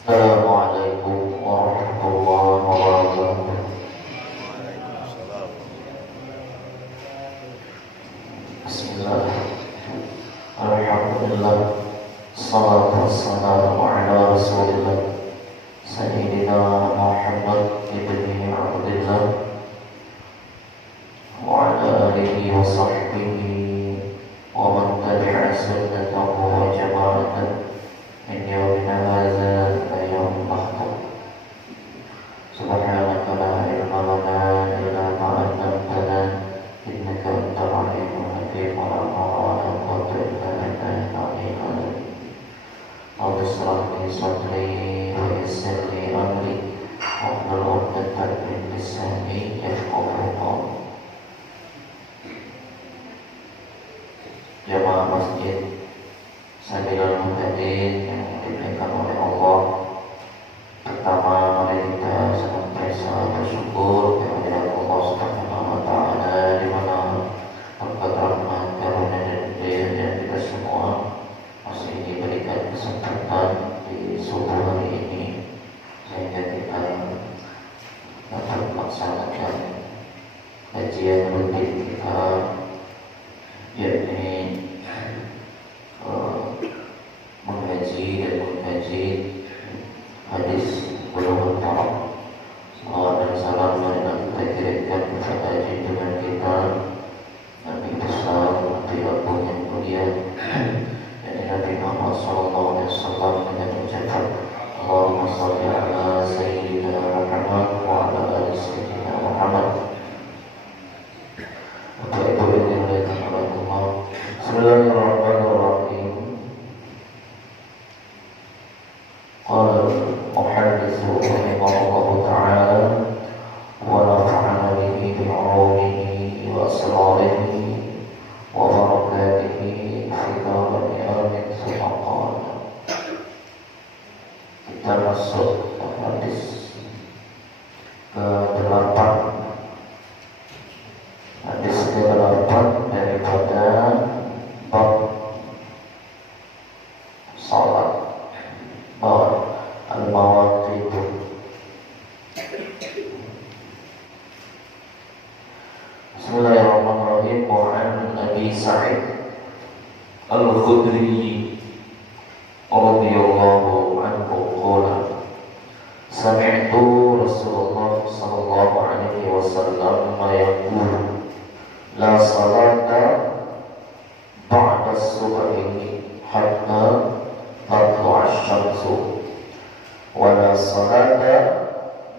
Assalamualaikum warahmatullahi wabarakatuh. Waalaikumsalam. Bismillah. Alhamdulillah. Salatu wassalamu ala Rasulillah Sayyidina Muhammad ibni Abdillah wa ala alihi wa sahbihi wa man tabi'a sunnatahu wa jama'atan min yawmina hadza ila yawmil mahtab. Subhanaka la ilma lana illa ma 'allamtana innaka antal alimul hakim wa la hawla wa la quwwata illa billahil aliyyil azim. Rabbi shrah li sadri wa yassir li amri wahlul 'uqdatam min lisani yafqahu qawli. Jamaah masjid Sabilul Muhtadin yang dimuliakan oleh Allah, pertama mari kita senantiasa bersyukur kehadirat Allah Subhanahu wa taala di mana berkat rahmat karunia dan hidayah kita semua masih diberikan kesempatan di subuh hari ini sehingga kita dapat melaksanakan kajian rutin kita, yakni mengkaji dan mengkaji hadis Bulughul Maram. Salawat dan salam marilah kita kirimkan kepada junjungan kita Nabi besar, Nabi agung yang mulia, yakni Nabi Muhammad sallallahu alaihi wasallam, dengan ucapan Allahumma shalli ala sayyidina Muhammad wa ala ali sayyidina Muhammad. Bapak Ibu yang dimuliakan oleh Allah, Bismillahirrahmanirrahim. Qala al-muhaddits rahimahullahu ta'ala wa nafa'ana bihi bi 'ulumihi wa asrarihi wa barakatihi fi darin amin. Thumma qala, kita masuk ke hadis ke-8, hadis ke-8 daripada bab salat, bab al-mawaqit. Bismillahirrahmanirrahim. Wa an Abi Sa'id Al-Khudri radhiyallahu anhu qala sami'tu Rasulullah sallallahu alaihi wasallam yaqulu la salata ba'da as-subhi hatta tatlu'a asy-syamsu wa la salata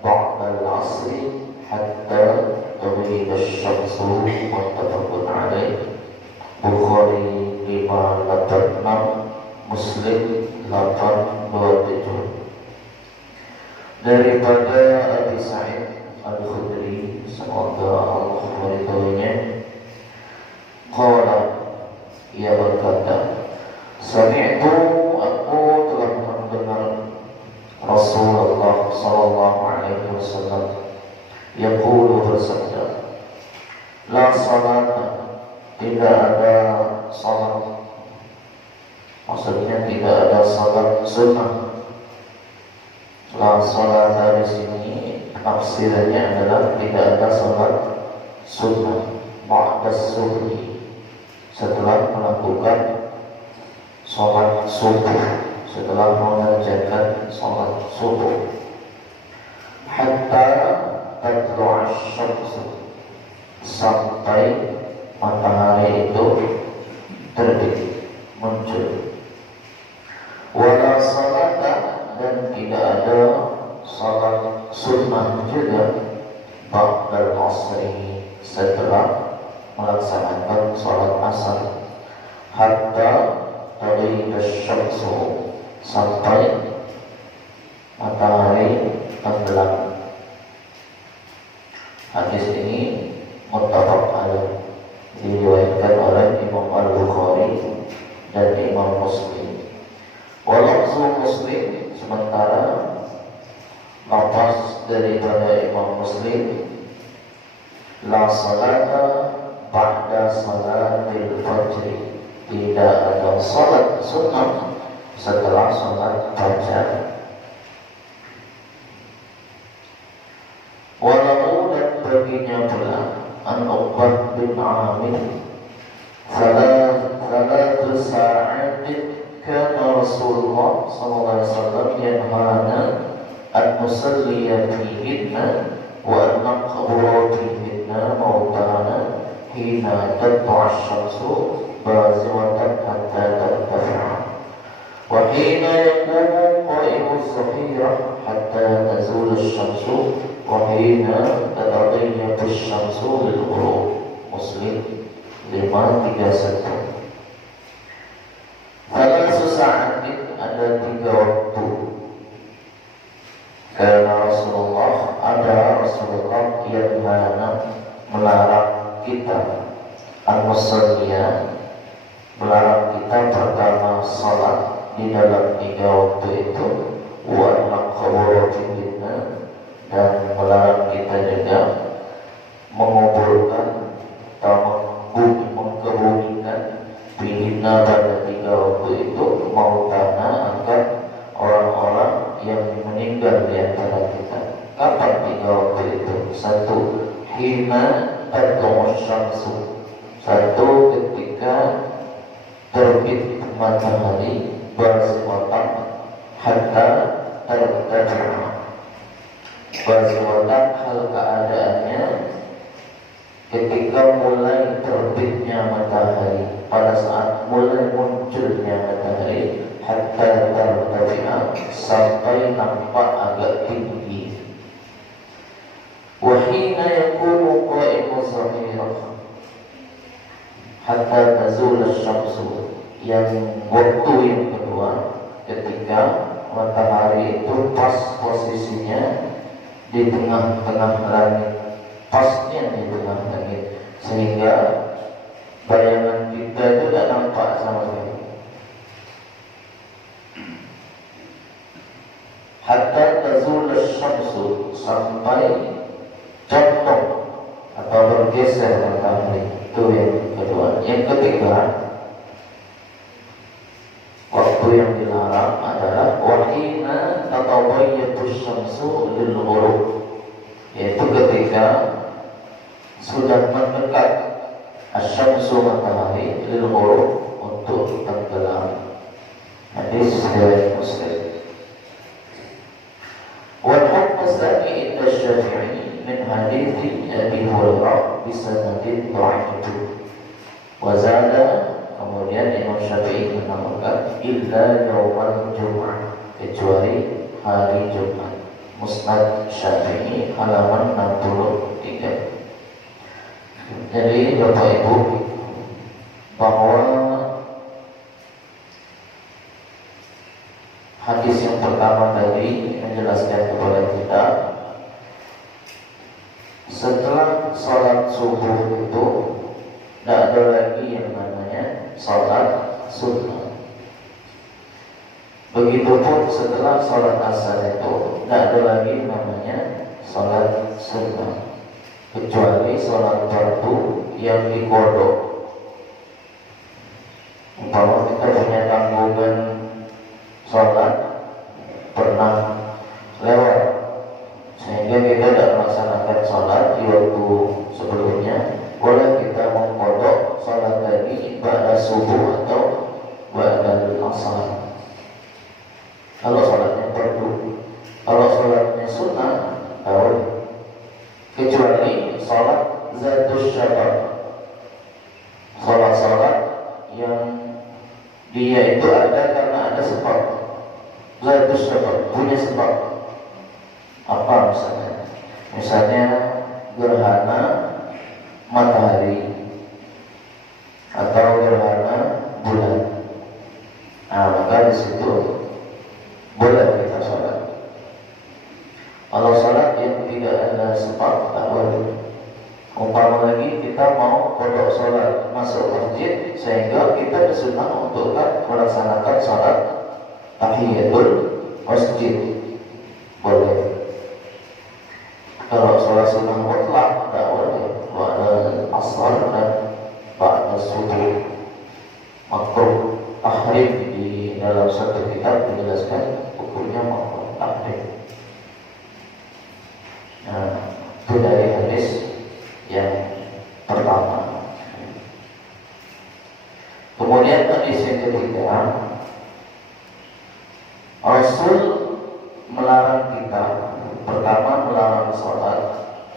ba'da al-'asri hatta taghiba asy-syamsu. Muttafaqun alaih. Bukhari 586, Muslim 827. Daripada Abi Sa'id Al-Khudri, semoga Allah meridhoinya, qala, ia berkata, sami'tu, aku telah mendengar Rasulullah sallallahu alaihi wasallam yaqulu, bersabda, la salata, tidak ada salat, maksudnya tidak ada salat sunnah. La salata di sini tafsirannya adalah tidak ada salat sunnah ba'da subhi, setelah melakukan salat subuh, setelah mengerjakan salat subuh, hatta tatlu'a asy-syamsu, sampai matahari itu terbit, muncul. Wala salata, dan tidak ada salat sunnah juga ba'dal asri, setelah melaksanakan salat asar, hatta taghiba asy-syamsu, sampai matahari tenggelam. Hadis ini muttafaq alaih, diriwayatkan oleh Imam Al-Bukhari dan Imam Muslim. Walafzu Muslim, sementara lafaz daripada Imam Muslim, la salata ba'da salatil fajr, tidak ada salat sunnah setelah salat fajar. pula an Uqbah bin Amir salatu sa'at kana Rasulullah sallallahu alaihi wasallam yanhana an nusalliya fihinna wa an naqbura fihinna mautana hina tatlu'a asy-syamsu bazighatan hatta tartafi'a wa hina yaqumu qa'imu as-sahira hatta tazula asy-syamsu wa hina tatadayyaqu asy-syamsu lil-ghurub. Muslim 531. Salah sa'atin ada 3 waktu. Karena Rasulullah yang melarang kita al-musalliya, melarang kita pertama salat di dalam 3 waktu itu, wa naqburu fihinna, dan melarang kita juga menguburkan atau mengkebumikan fihinna pada 3 waktu itu mautana, agar orang-orang yang meninggal di antara kita. Kapan 3 waktu itu? 1. Hina tatlu'u syamsu, 1 ketika terbit matahari, bazighatan hatta tartafi'a, bazighatan hal keadaannya ketika mulai terbitnya matahari, pada saat mulai munculnya matahari, hatta tartafi'a, sampai nampak agak tinggi. Wa hina yakunu qa'imu zahirah hatta tazula asy-syamsu, yang waktu yang kedua ketika matahari itu pas posisinya di tengah-tengah langit, pasnya di tengah langit, sehingga bayangan kita itu tidak nampak sama sekali. Hatta tazul asy-syamsu, sampai jatuh atau bergeser matahari, itu yang kedua. Yang ketiga, waktu yang dilarang adalah wahina tatawayyatu asy-syamsu lil ghurub, yaitu ketika sudah mendekat asy-syamsu, matahari, lil ghurub, untuk tenggelam. Hadis riwayat Muslim. Wal hukmu tsani inda Syafi'i min hadits Abi Hurairah bi sanadin dha'if. Wa zada, kemudian Imam Syafi'i menambahkan illa yaumal Jum'ah, kecuali hari Jumat. Musnad Syafi'i halaman 63. Jadi Bapak Ibu, bahwa hadis yang pertama tadi menjelaskan kepada kita, setelah sholat subuh itu tidak ada lagi yang namanya sholat sunnah. Begitupun setelah sholat asar itu tidak ada lagi namanya sholat sunnah, kecuali sholat fardu yang dikodok. Umpama kita punya tanggungan sholat pernah lewat, sehingga kita tidak melaksanakan sholat di waktu sebelumnya, boleh kita mengkodok sholat tadi pada subuh atau pada asar. Kalau sholatnya fardu, kalau sholatnya sunnah, boleh, kecuali sholat zatus syafaq, sholat-sholat yang dia itu ada karena ada sebab. Zatus syafaq punya sebab. Apa misalnya? Misalnya gerhana matahari atau gerhana bulan. Nah, maka di situ boleh kita sholat. Kalau sholat yang tidak ada sebab, tak boleh. Umpama lagi kita mau kodok sholat masuk masjid, sehingga kita disunnah untuk melaksanakan sholat tahiyatul masjid, boleh. Kalau sholat sunnah mutlak, tak boleh. Ba'da asar dan ba'da subuh, makruh tahrim. Di dalam satu kitab menjelaskan hukumnya makruh tahrim. Nah, itu dari hadis Rasul melarang kita, pertama melarang sholat,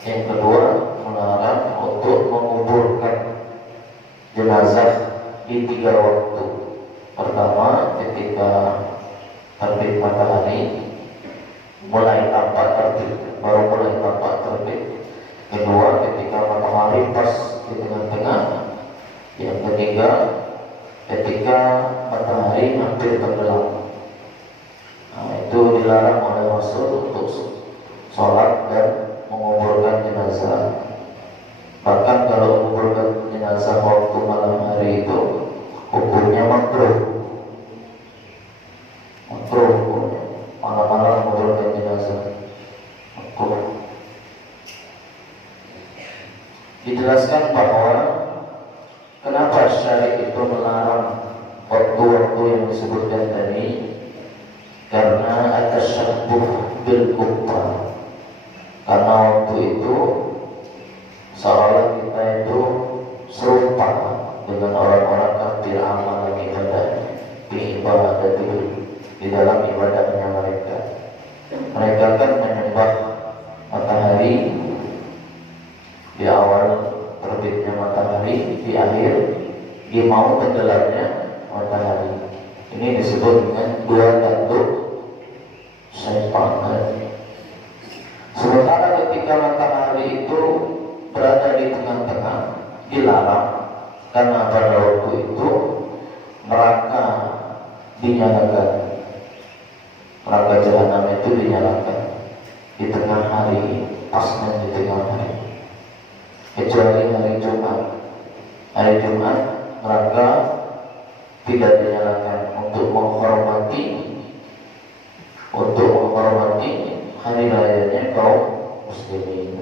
yang kedua melarang untuk menguburkan jenazah di 3 waktu. Pertama ketika terbit matahari, mulai tampak terbit, baru mulai tampak terbit. Kedua ketika matahari pas di tengah-tengah. Yang ketiga ketika matahari hampir tenggelam. Itu dilarang oleh Rasul untuk sholat dan menguburkan jenazah. Bahkan kalau menguburkan jenazah waktu malam hari itu hukumnya makruh. Makruh hukumnya. Malam-malam menguburkan jenazah makruh. Dijelaskan bahwa kenapa syariat itu melarang waktu-waktu yang disebutkan tadi, karena ada syabbuh bil kuffar. Karena waktu itu seolah kita itu serupa dengan orang-orang kafir amal ibadah di dalam ibadahnya mereka. Mereka kan menyembah matahari di awal terbitnya matahari, di akhir di mau tenggelamnya matahari. Ini disebut dengan dua tanduk syaitan. Sementara ketika matahari itu berada di tengah-tengah dilarang, karena pada waktu itu neraka dinyalakan, neraka jahanam itu dinyalakan di tengah hari, pasnya di tengah hari. Kecuali hari Jumat. Hari Jumat neraka tidak dinyalakan untuk menghormati hari rayanya kaum muslimin.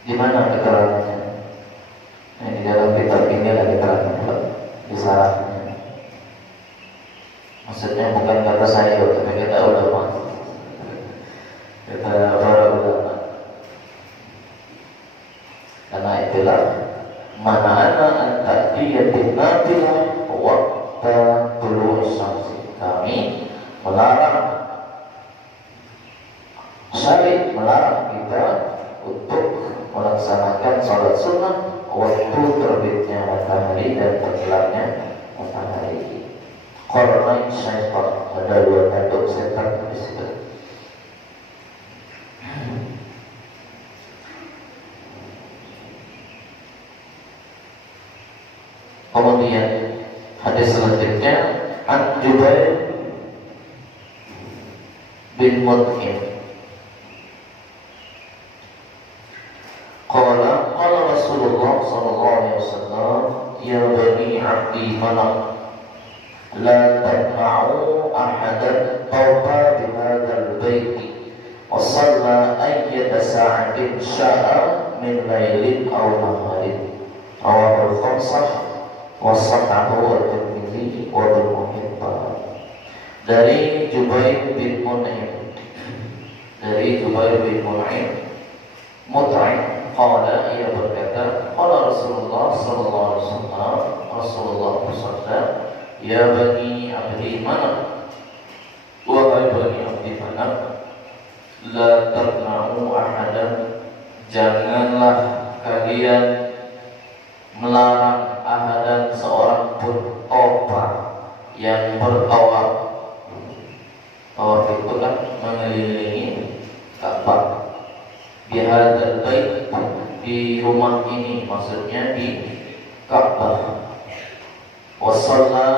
Di mana keterangannya? Di dalam kitab ini ada keterangan di salahnya. Maksudnya bukan kata saya, tapi kata ulama. Kata para ulama. Karena itulah mana ana an-ta'diyatin nafilah waqta tulu'is syamsi. Kami melarang kita untuk melaksanakan sholat sunnah waktu terbitnya matahari dan tenggelamnya matahari. Qarnain syaitan, ada dua tanduk setan di situ. Kemudian hadis selanjutnya An Jubair bin Mut'im qala Rasulullah sallallahu alaihi wasallam ya bani abdi manaf la tamna'u ahadan tawfa bihadzal baiti wa shalla ayyata sa'atin sya'a min lailin aw naharin rawahul khamsah wa sahahu at-Tirmidzi wa Ibnu Hibban. Dari Jubair bin Mut'im, qala, ia berkata, qala Rasulullah sallallahu alaihi wasallam, Rasulullah bersabda, ya bani abdi manaf, wahai bani abdi manaf, la tamna'u ahadan, janganlah kalian melarang ahadan seorang pun topa yang bertawaf. Tawaf itu kan mengelilingi Ka'bah. Bihadzal bait, di rumah ini, maksudnya di Ka'bah. Wasalla,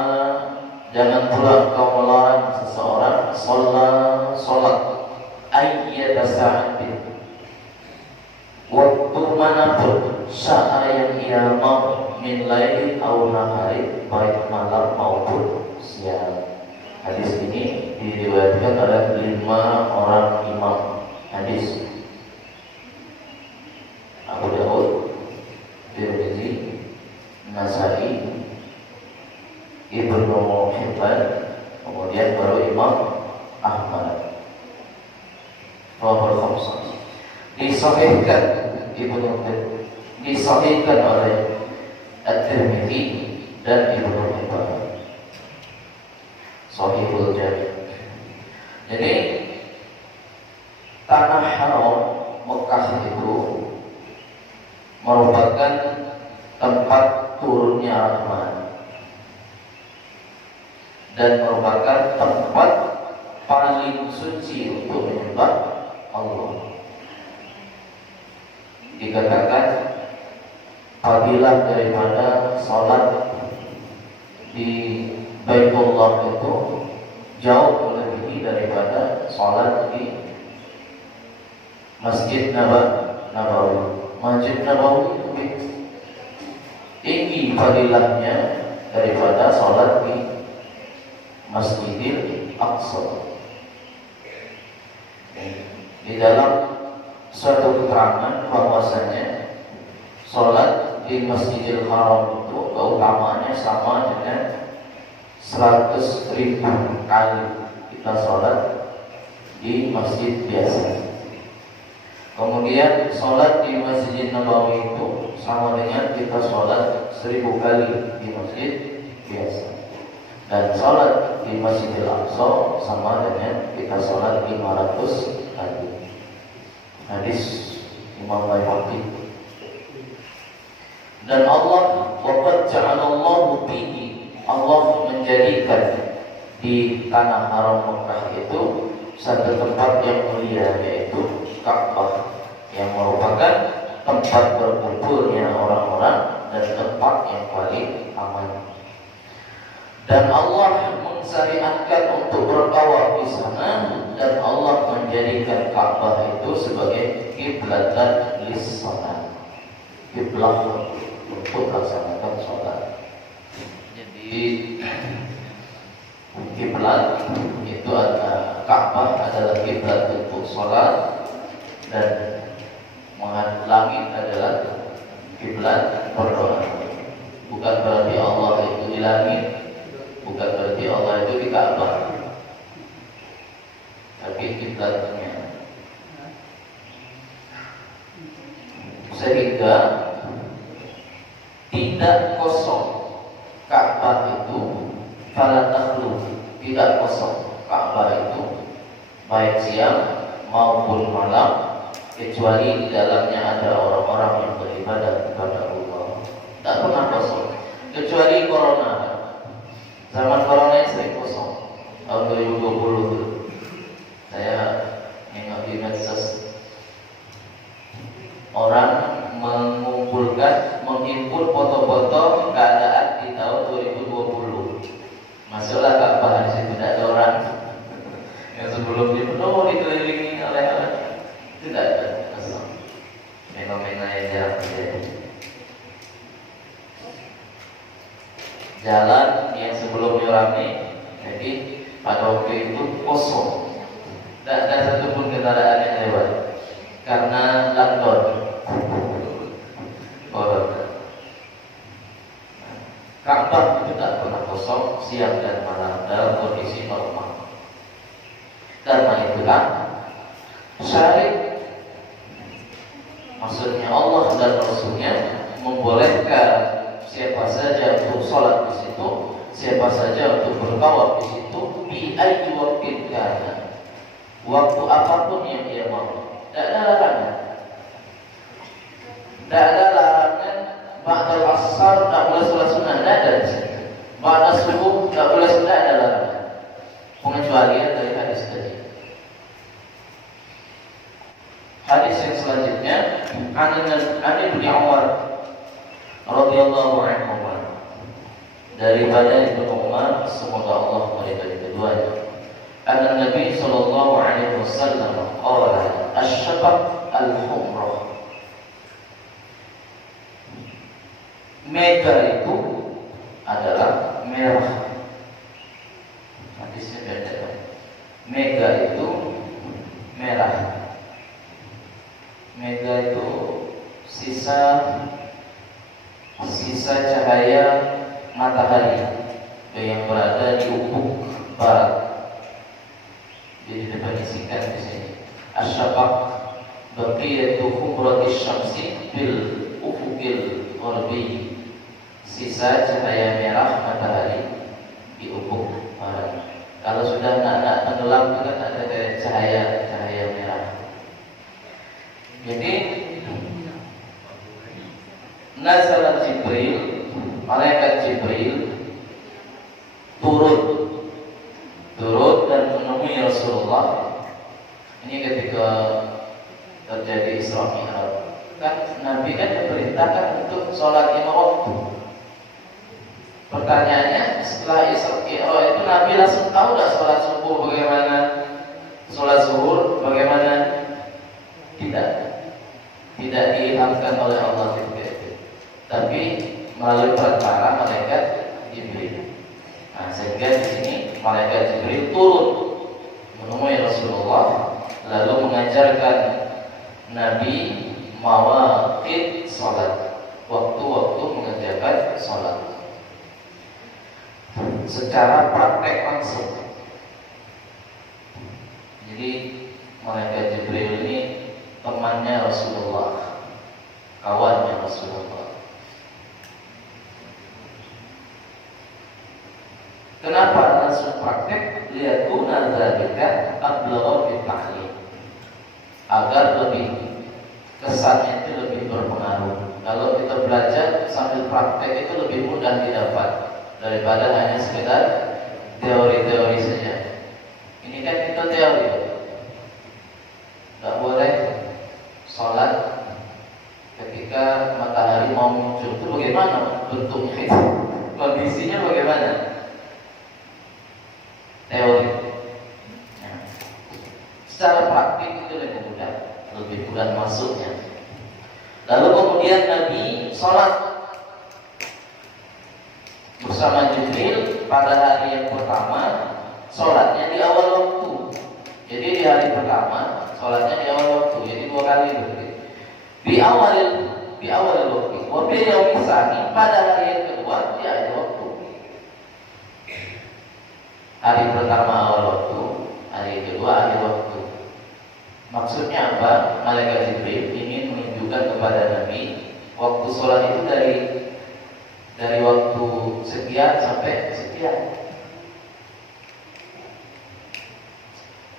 jangan pula kau melarang seseorang sholat ayyata sa'atin, waktu manapun, saat yang ia mau, min lailin aw nahari, baik malam maupun siang. Hadis ini diriwayatkan oleh 5 orang imam hadis: Abu Dawud, Tirmidzi, Nasa'i, Ibnu Hibban, kemudian baru Imam Ahmad. Rawahul khamsah. Disahihkan oleh At-Tirmidzi dan Ibnu Hibban. Jadi tanah haram Mekah itu merupakan tempat turunnya rahmat dan merupakan tempat paling suci untuk menyembah Allah. Dikatakan fadilah daripada salat di Baitullah itu jauh melebihi daripada salat di Masjid Nabawi. Masjid Nabawi lebih tinggi fadilahnya daripada salat di Masjidil Aqsa. Di dalam suatu keterangan bahwasanya salat di Masjidil Haram itu keutamaannya sama dengan 100.000 kali kita salat di masjid biasa. Kemudian salat di Masjid Nabawi itu sama dengan kita salat 1000 kali di masjid biasa. Dan salat di Masjidil Aqsa sama dengan kita salat 500 kali. Hadis Imam Baihaqi. Dan Allah waqad ja'alallahu bihi, Allah menjadikan di tanah haram Mekah itu satu tempat yang mulia, yaitu Ka'bah, yang merupakan tempat berkumpulnya orang-orang dan tempat yang paling aman. Dan Allah mensyariatkan untuk bertawaf di sana, dan Allah menjadikan Ka'bah itu sebagai kiblatan lis-shalah, kiblat untuk melaksanakan sholat. Jadi kiblat itu adalah Ka'bah adalah kiblat untuk sholat, dan langit adalah kiblat berdoa. Bukan berarti Allah itu di langit, bukan berarti Allah itu di Ka'bah, tapi kiblatnya. Sehingga tidak kosong Ka'bah itu, fala takhlu, tidak kosong Ka'bah itu baik siang maupun malam, kecuali di dalamnya ada orang-orang yang beribadah kepada Allah. Tak pernah kosong, kecuali corona. Zaman corona yang sering kosong. Tahun 2020 saya nengok di medsos, orang menghimpun foto-foto keadaan di tahun 2020. Masuklah Ka'bah, di situ tidak ada orang. Yang sebelumnya penuh dikelilingi oleh orang, tidak ada kosong. Fenomena yang jarang terjadi. Jalan yang sebelumnya ramai, jadi pada waktu itu kosong, tidak ada satupun kendaraan yang lewat karena lockdown. Ka'bah itu tidak pernah kosong siang dan malam dalam kondisi normal. Karena itulah syari', maksudnya Allah dan Rasulnya, membolehkan siapa saja untuk sholat di situ, siapa saja untuk bertawaf di situ, bi ayyi waqtin kana, waktu apapun yang dia mau. Tidak ada larangan. Tidak ada larangan ba'dal asar tidak boleh sholat sunnah, tidak ada di sini. Ba'da subuh tidak boleh, tidak ada larangan. Pengecualian dari hadis tadi. Hadis yang selanjutnya, An Ibnu Umar radhiyallahu anhu, daripada Ibnu Umar, semoga Allah meridai keduanya. Anna Nabi sallallahu alaihi wasallam qala asy-syafaq al-humrah. Mega itu adalah merah. Hadisnya beda. Mega itu merah. Mega itu sisa cahaya matahari yang berada di ufuk barat. Jadi didefinisikan di sini. Asy-syafaq baqiyatu humratis syamsi bil ufuqil gharbi. Sisa cahaya merah matahari di ufuk barat. Kalau sudah nak tenggelam itu kan ada cahaya merah. Jadi nazala Jibril, malaikat Jibril turun dan menemui Rasulullah. Ini ketika terjadi Isra Mi'raj. Kan Nabi kan diperintahkan untuk sholat 5 waktu. Pertanyaannya, setelah Isra Mi'raj itu Nabi langsung tahu nggak sholat subuh bagaimana, sholat zuhur bagaimana? Tidak diilhamkan oleh Allah ketika itu, tapi melalui perantara malaikat Jibril. Nah, sehingga di sini malaikat Jibril turun menemui Rasulullah, lalu mengajarkan Nabi mawaqit sholat, waktu-waktu mengerjakan sholat secara praktek langsung. Jadi malaikat Jibril ini temannya Rasulullah, kawannya Rasulullah. Kenapa langsung praktek? Liyakuna dzalika ablagha fi ta'lim, agar lebih kesannya itu lebih berpengaruh. Kalau kita belajar sambil praktek itu lebih mudah didapat daripada hanya sekedar teori-teori saja. Ini kan kita teori, nggak boleh sholat ketika matahari mau muncul. Itu bagaimana bentuknya itu? Kondisinya bagaimana? Teori. Nah, secara praktik itu lebih mudah masuknya. Lalu kemudian Nabi sholat bersama Jibril pada hari yang pertama, sholatnya di awal waktu. Jadi di hari pertama sholatnya di awal waktu, jadi 2 kali berarti. Di awal waktu. Wabil yaumi tsani, pada hari yang kedua di akhir waktu. Hari pertama awal waktu, hari kedua akhir waktu. Maksudnya apa? Malaikat Jibril ingin menunjukkan kepada Nabi waktu sholat itu dari waktu sekian sampai sekian.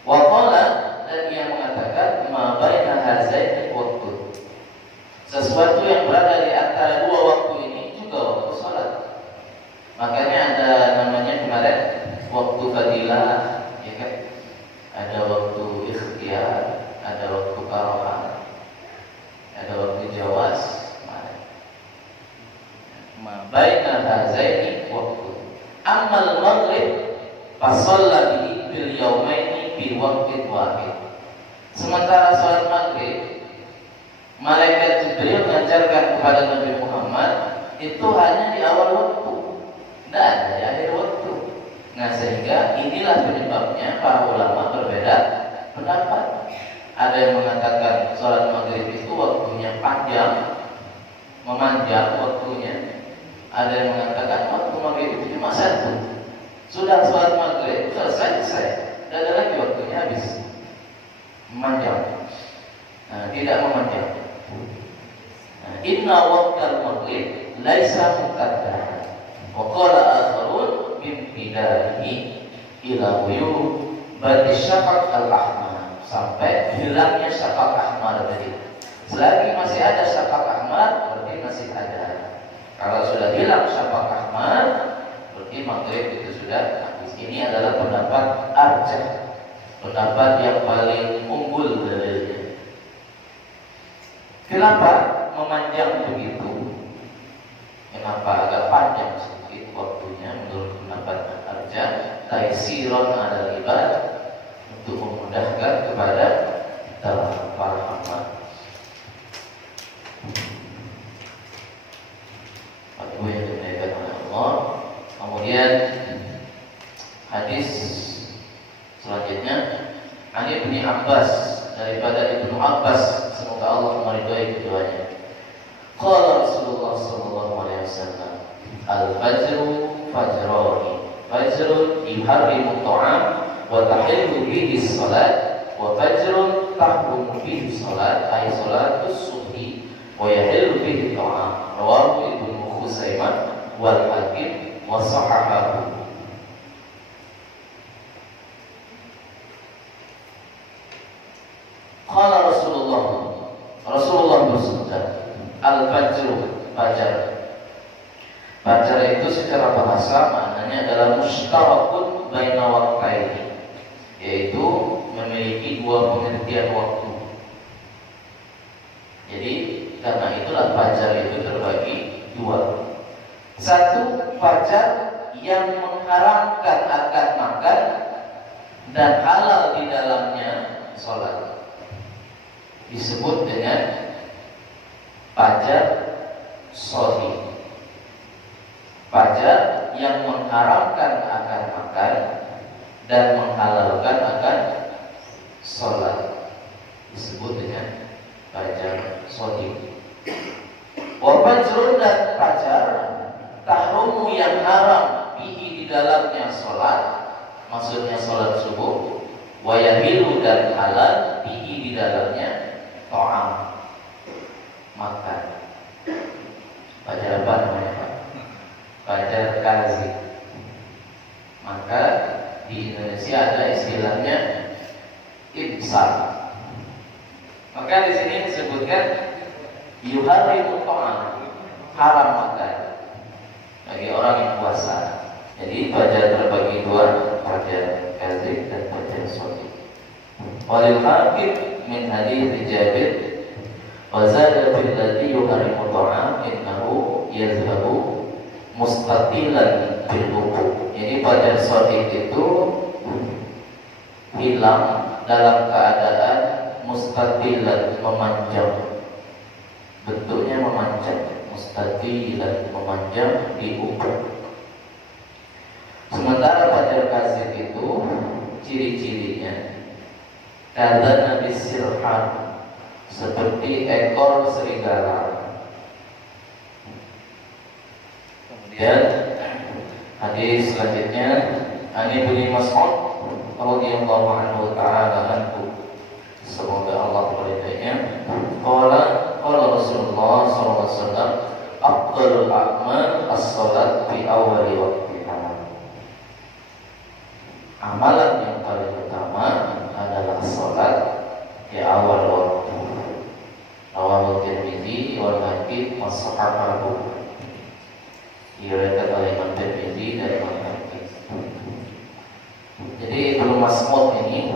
Waqala, dan ia mengatakan ma baina hazaini waktu, sesuatu yang berada di antara 2 waktu ini juga waktu sholat. Makanya ada namanya kemarin waktu fadilah, ya kan? Ada waktu ikhtiyar, ada waktu karaha, ada waktu jawaz. Ma baina hazaini waktu. Ammal maghrib fasalla bihi bil yaumaini bi waqtin wahid. Sementara sholat maghrib, malaikat Jibril mengajarkan kepada Nabi Muhammad itu hanya di awal waktu, tidak ada di akhir waktu. Nah, sehingga inilah penyebabnya para ulama berbeda pendapat. Ada yang mengatakan sholat maghrib itu waktunya panjang, memanjang waktunya. Ada yang mengatakan waktu maghrib itu cuma 1. Sudah sholat maghrib selesai, tidak ada lagi waktunya, habis. Memanjang. Nah, tidak memanjang. Nah, inna waqtal maghrib laisa muqaddar. Wa qala akharun min bidaihi ila ghuyub bal syafaq al-ahmar, sampai hilangnya syafaq ahmar tadi. Selagi masih ada syafaq ahmar, berarti masih ada. Kalau sudah hilang syafaq ahmar, berarti maghrib itu sudah habis. Ini adalah pendapat arjah, pendapat yang paling unggul dalilnya. Kenapa memanjang begitu? Kenapa agak panjang sedikit waktunya menurut pendapat arjah? Taisiron ala ibad, untuk memudahkan kepada para hamba. Aku yang dimuliakan oleh Allah. Kemudian hadis selanjutnya, Ali bin Abbas, daripada Ibnu Abbas, semoga Allah meridhai keduanya. Qala Rasulullah sallallahu alaihi wasallam, al-fajru fajrani, fajrun yuharrimu ta'am wa tahillu bihi salat, wa fajrun tahrumu bihi salat, ay salatus subhi, wa yahillu bihi ta'am. Rawahu Ibnu Khuzaimah wal Hakim wa sahahahu. mushtarakun baina waqtaini, yaitu memiliki dua pengertian waktu. Jadi karena itulah fajar itu terbagi dua. Satu, fajar yang mengharamkan akan makan dan halal di dalamnya sholat, disebut dengan fajar shahih. Fajar yang mengharamkan akan makan dan menghalalkan akan sholat disebut dengan fajar shahih. Wa fajrun, dan fajar tahrumu yang haram bihi di dalamnya sholat, maksudnya sholat subuh. Wa yahilu, dan halal bihi di dalamnya ta'am, makan. Fajar apa namanya Pak? Fajar kazi. Maka di Indonesia ada istilahnya imsak. Maka di sini disebutkan yuharimu ta'am, haram makan bagi orang yang puasa. Jadi fajar terbagi dua, fajar kazi dan fajar shahih. Walil hakim min hadits Jabir wa zada fil ladzi yuharimu ta'am innahu yazhabu mustatilan bil wuqu. Jadi fajar shahih itu hilang dalam keadaan mustatilan, memanjang, bentuknya memanjang, mustatilan, memanjang di ufuk. Sementara fajar kasih itu ciri-cirinya kadzana bisirhan, seperti ekor serigala. Kemudian hadis selanjutnya, Ani bin Mas'ud radhiyallahu anhu ta'ala anhu, semoga Allah meridainya, qala Rasulullah sallallahu alaihi wasallam, afdhalul a'mal as-salat fi awwali waqtiha. Amalan yang paling utama adalah salat di awal waktu. Rawahu Tirmidzi wal Hakim wa sahahahu. Diriwayatkan oleh Imam Tirmidzi dan Imam Hakim. Jadi Ibnu Mas'ud ini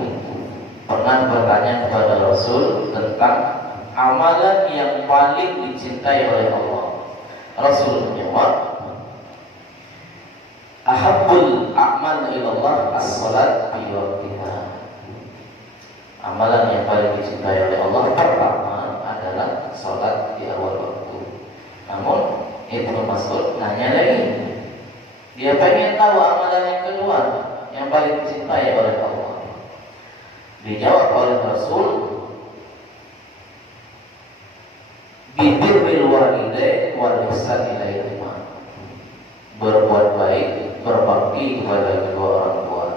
pernah bertanya kepada Rasul tentang amalan yang paling dicintai oleh Allah. Rasul menjawab, ahabbul a'mal ilallah as-salat fi waqtiha. Amalan yang paling dicintai oleh Allah pertama adalah salat di awal waktu. Namun Ibnu Mas'ud nanya lagi, dia pengen tahu amalan yang kedua yang paling dicintai oleh Allah. Dijawab oleh Rasul, birrul walidain wal ihsan ilaihima, berbuat baik, berbakti kepada kedua orang tua.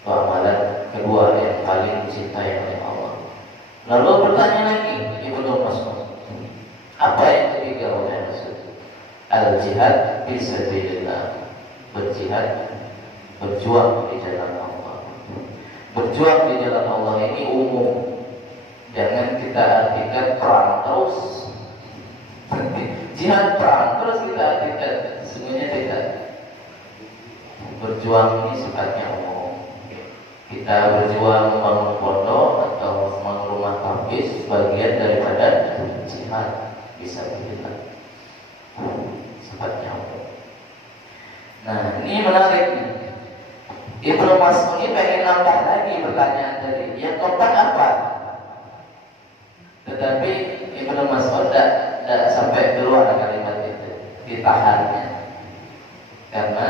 Itu amalan kedua yang paling dicintai oleh Allah. Lalu bertanya lagi Ibnu Mas'ud, apa yang ketiga oleh Rasul? Al-jihad fi sabilillah, berjihad, berjuang di jalan Allah. Berjuang di jalan Allah ini umum, jangan kita artikan perang terus. Jihad perang terus kita artikan, semuanya tidak. Berjuang ini sifatnya umum. Kita berjuang membangun pondok atau membangun rumah tahfiz, bagian daripada jihad bisa dilihat. Sifatnya umum. Nah, ini menarik nih. Ibnu Mas'ud ini pengen nambah lagi pertanyaan tadi. Yang keempat apa? Tetapi Ibnu Mas'ud tidak sampai keluar kalimat itu, ditahannya. Karena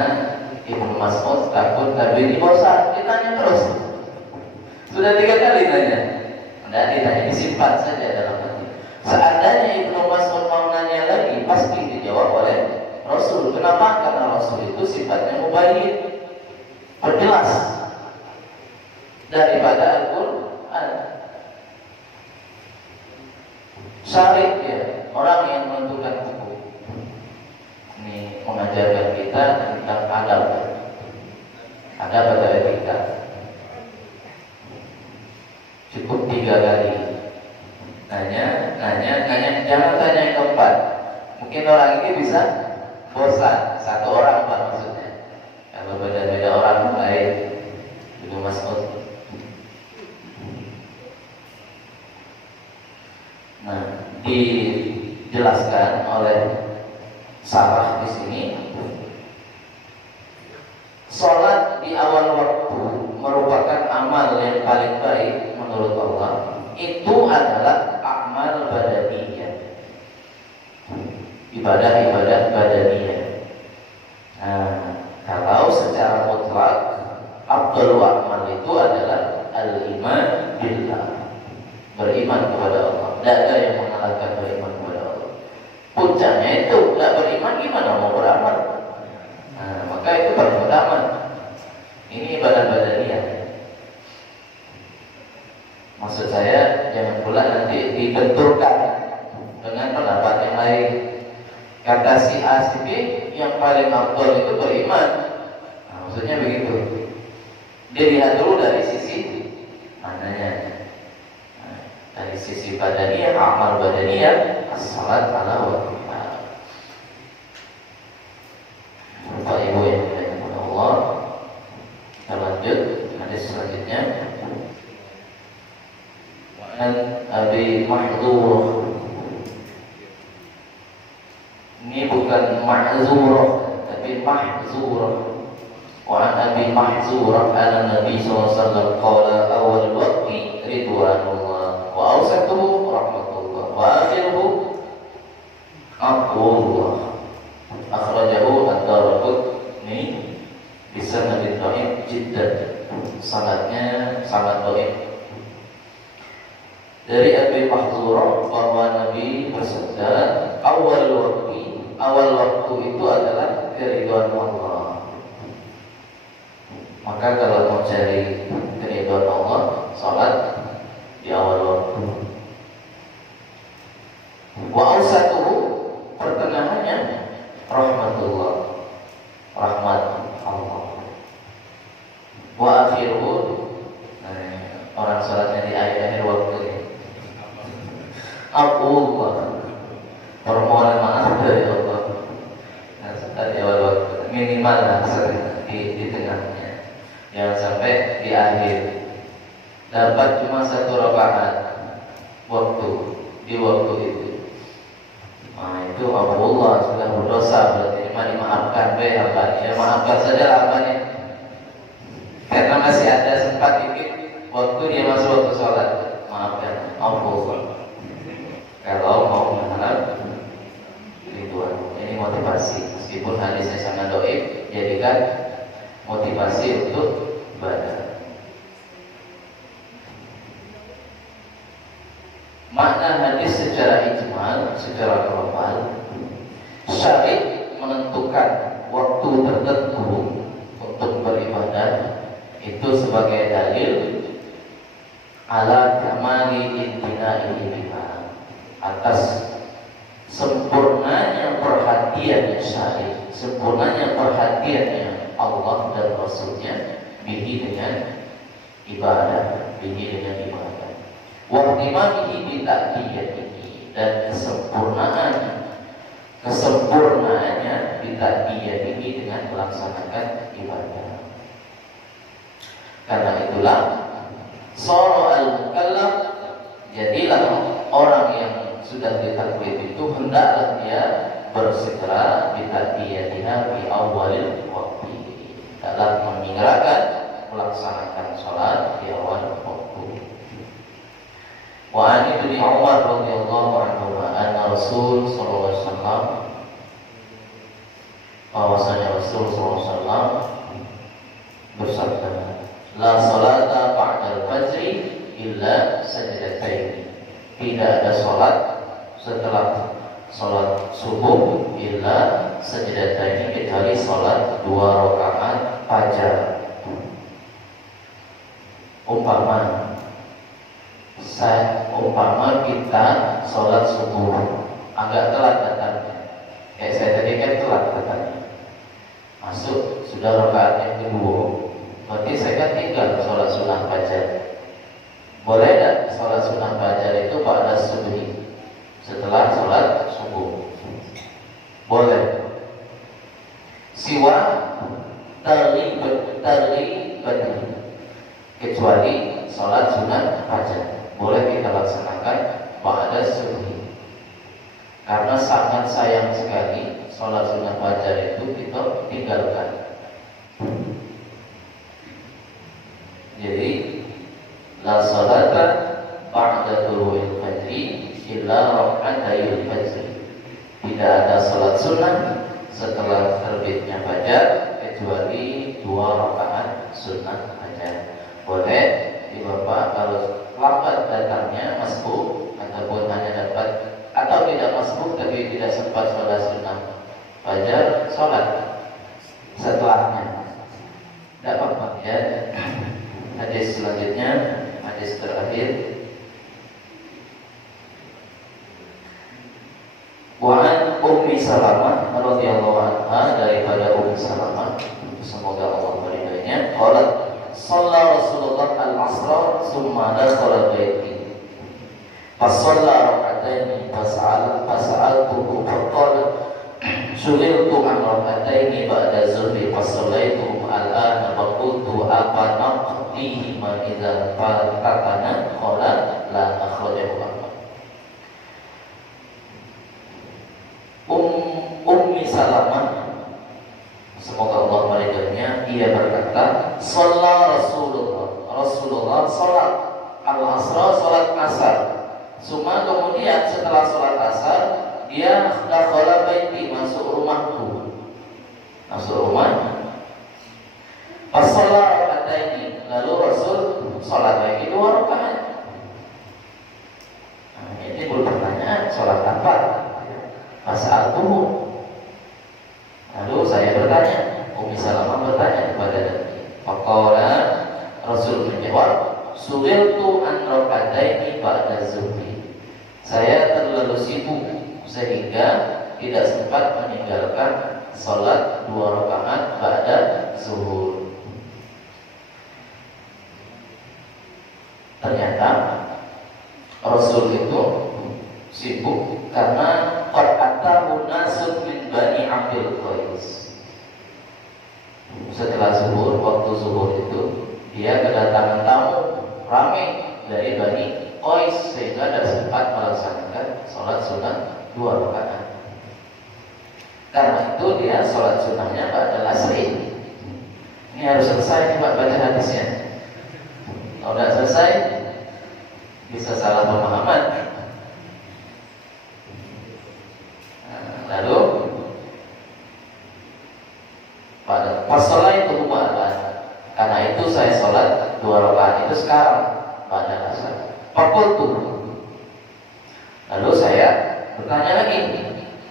Ibnu Mas'ud takut tadi ini bosan, ditanya terus. Sudah 3 kali nanya. Tidak ditanya, disimpan saja dalam hati. Seandainya Ibnu Mas'ud mau nanya lagi, pasti dijawab oleh Rasul. Kenapa? Karena Rasul itu sifatnya mubayyin, perjelas daripada Al-Quran. Syarih ya, orang yang menentukan hukum. Ini mengajarkan kita tentang adab atau etika. Cukup 3 kali nanya, jangan tanya yang keempat. Mungkin orang ini bisa bosan, 1 orang Pak maksudnya. dijelaskan oleh Sarah di sini, sholat di awal waktu merupakan amal yang paling baik menurut Allah. Itu adalah amal badaniyah, ibadah-ibadah badaniyah. Nah, kalau secara mutlak afdhalul amal itu adalah al-iman billah, beriman kepada Allah. Tidak ada yang mengalahkan beriman kepada Allah. Puncaknya itu tidak beriman, gimana mau beramal? Nah, maka itu paling utama. Ini ibadah badaniyah. Maksud saya jangan pula nanti dibenturkan dengan pendapat yang lain. Kata si A si B yang paling afdal itu beriman. Nah, maksudnya begitu. Dilihat dulu dari sisi mananya. Nah, dari sisi badaniyah, amal badaniyah, as-salat ala waqtiha. Bapak Ibu yang dimuliakan oleh Allah, kita lanjut hadis selanjutnya. An Abi Mahdzurah, ini bukan Mahdzurah tapi Mahdzurah. Wa an Abi Mahdzurah ala Nabi sallallahu alaihi wasallam qala awal waqti ridwanullah wa awsatuhu rahmatullah wa akhiruhu aqwullah. Akhrajahu ad-Daraqutni bi sanadin dhaif jiddan. Sanadnya sanad dhaif. Dari Abi Mahdzurah bahwa Nabi bersabda, awal waktu itu adalah keridhaan Allah. Maka kalau mau cari keridhaan Allah, salat di awal waktu. Wa awsatuhu, pertengahannya rahmatullah, rahmat Allah. Wa akhiruhu, orang salatnya di akhir waktu. Allah, permohonan maaf dari Allah. Nah, di awal waktu minimal lah di tengahnya, jangan sampai di akhir. Dapat cuma 1 rakaat waktu di waktu itu. Nah, itu Allah sudah berdosa, berarti cuma dimaafkan. Ya maafkan saja apanya, karena masih ada sempat dikit waktu dia masuk waktu sholat. Maafkan Allah. Kalau mau mengharap ridwan, ini motivasi. Meskipun hadisnya sangat dhaif, jadikan motivasi untuk ibadah. Makna hadis secara ijmal, secara global, syari' menentukan waktu tertentu untuk beribadah itu sebagai dalil ala kamali intina'i biha, atas sempurnanya perhatiannya syari', sempurnanya perhatiannya Allah dan Rasulnya bihi dengan ibadah, bihi dengan ibadah. Waqtimamihi bitaqiyatihi, dan kesempurnaannya bitaqiyatihi dengan melaksanakan ibadah. Karena itulah sara al-mukallaf, jadilah orang yang sudah ditaklif itu hendaklah dia bersegera bitaqiyatiha bi awalil waqti, dalam menyegerakan melaksanakan salat di awal waktu. Wa an Ibnu Umar radhiyallahu anhu anna Rasul sallallahu alaihi wasallam, bahwasanya Rasul sallallahu alaihi wasallam bersabda, la salata ba'dal fajri illa sajdatain, tidak ada salat setelah salat subuh illa sajdatain, kecuali salat 2 rakaat fajar. Umpama kita salat subuh agak telat datangnya, kayak saya tadi kan telat datangnya, masuk sudah rakaat yang kedua, berarti saya kan tinggal salat sunnah fajar. Boleh tak salat sunnah fajar itu pada subuh, setelah salat subuh? Boleh. Siwa targhib, kecuali salat sunnah fajar boleh kita laksanakan pada subuh. karena sangat sayang sekali sholat sunnah fajar itu kita tinggalkan. Jadi la sholata ba'da tulu'il fajri illa rak'atayil fajri. Tidak ada sholat sunnah setelah terbitnya fajar kecuali 2 rakaat sunnah fajar. Boleh di Bapak kalau lambat datangnya masbuk ataupun hanya dapat atau tidak masbuk tapi tidak sempat sholat sunnah fajar, sholat setelahnya tidak apa-apa ya. Hadis selanjutnya, hadis terakhir. Wa'an Ummi Salamah radhiyallahu anha, daripada Ummi Salamah, semoga Allah meridainya, qalat shalla Rasulullah al-asra summa dakhala baiti fasalla rak'ataini fasa'altuhu faqala syughiltu an rak'ataini ba'da zuhri fasallaitu al-ana wa qultu apa naqdihi ma idza fatatana qala la akhrajahu Ahmad. Ummi Salamah, semoga Allah meridainya, ia berkata, shalla Rasulullah salat al-asra, salat asar. Suma kemudian setelah salat asar dia dakhala baiti, masuk rumahku, masuk rumah. Fasalla rak'ataini, lalu Rasul salat lagi 2 rakaat. Nah, ini pertanyaan, salat apa? Mas'altuhu. Lalu saya bertanya, Ummi Salamah bertanya kepada Nabi. Faqala, Rasul menjawab, sughiltu an rak'ataini ba'da zuhri. Saya terlalu sibuk sehingga tidak sempat meninggalkan salat 2 rakaat ba'da zuhur. Ternyata Rasul itu sibuk karena qad atahu nasun min bani Abdul Qais. Setelah zuhur, waktu zuhur itu dia kedatangan tamu ramai dari Bani Qais sehingga tidak sempat melaksanakan sholat sunnah 2 rakaat. Karena itu dia sholat sunnahnya ba'da asri. Ini harus selesai nih Pak baca hadisnya. Kalau tidak selesai bisa salah pemahaman. Lalu pada pasola itu karena itu saya sholat 2 rakaat itu sekarang pada asar. Fakultu, lalu saya bertanya lagi,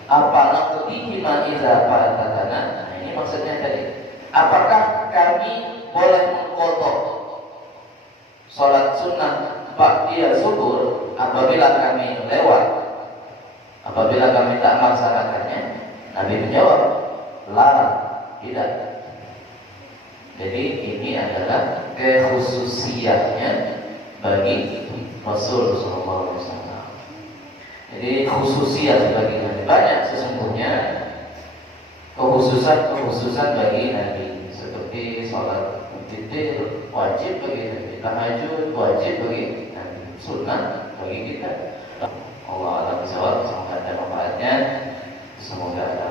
apa naqdihi ma idza fatatana? Nah, ini maksudnya tadi, apakah kami boleh mengqadha sholat sunnah ba'da zuhur apabila kami lewat? Apabila kami tak melaksanakannya, Nabi menjawab, la, tidak. Jadi ini adalah kekhususiannya bagi Rasul SAW. Jadi khususiat bagi Nabi banyak sesungguhnya, kekhususan bagi Nabi seperti sholat witir wajib bagi Nabi, tahajud wajib bagi Nabi, sunnah bagi kita. Allah alam bisawab, semoga ada manfaatnya, semoga ada